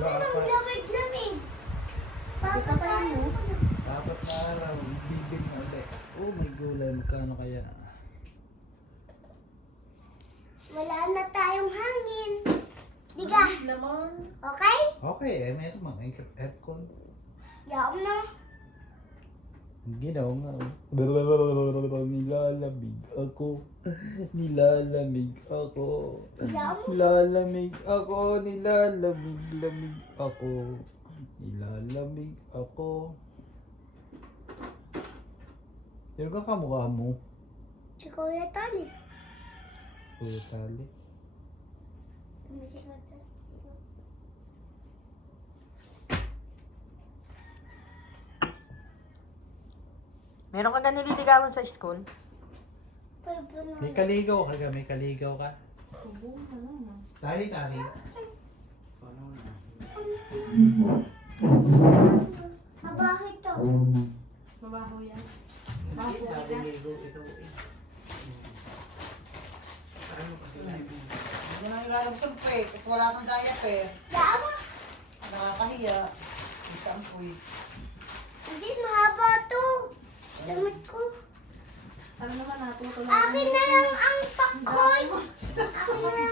Dapat. Lamig-lamig. Dapat tayo. Dapat na araw, bibig na ulit. Oh my gulay, magkano kaya? Wala na tayong hangin. Diga, Naman. okay? Okay, meron mga aircon. Yaw na. Ang ginaw nga. Nilalamig ako. Nilalamig ako. Yaw. Nilalamig ako. Nilalamig ako. Nilalamig ako. Yung ka kamukha mo. Si Kuya Tony. Kuya Tali. Meron ka ganun nililigawan sa school? May kaligaw ka. May kaligaw ka. Tali. Mabaho ito. Mabaho yan. Hindi na nagalang sumpay, at wala kang diaper. Yaw. Nakakahiya. Isampoy. Hindi, mahaba to. Damit ko. Ano naman natutulog? Akin na lang ang pakkoy. Akin na lang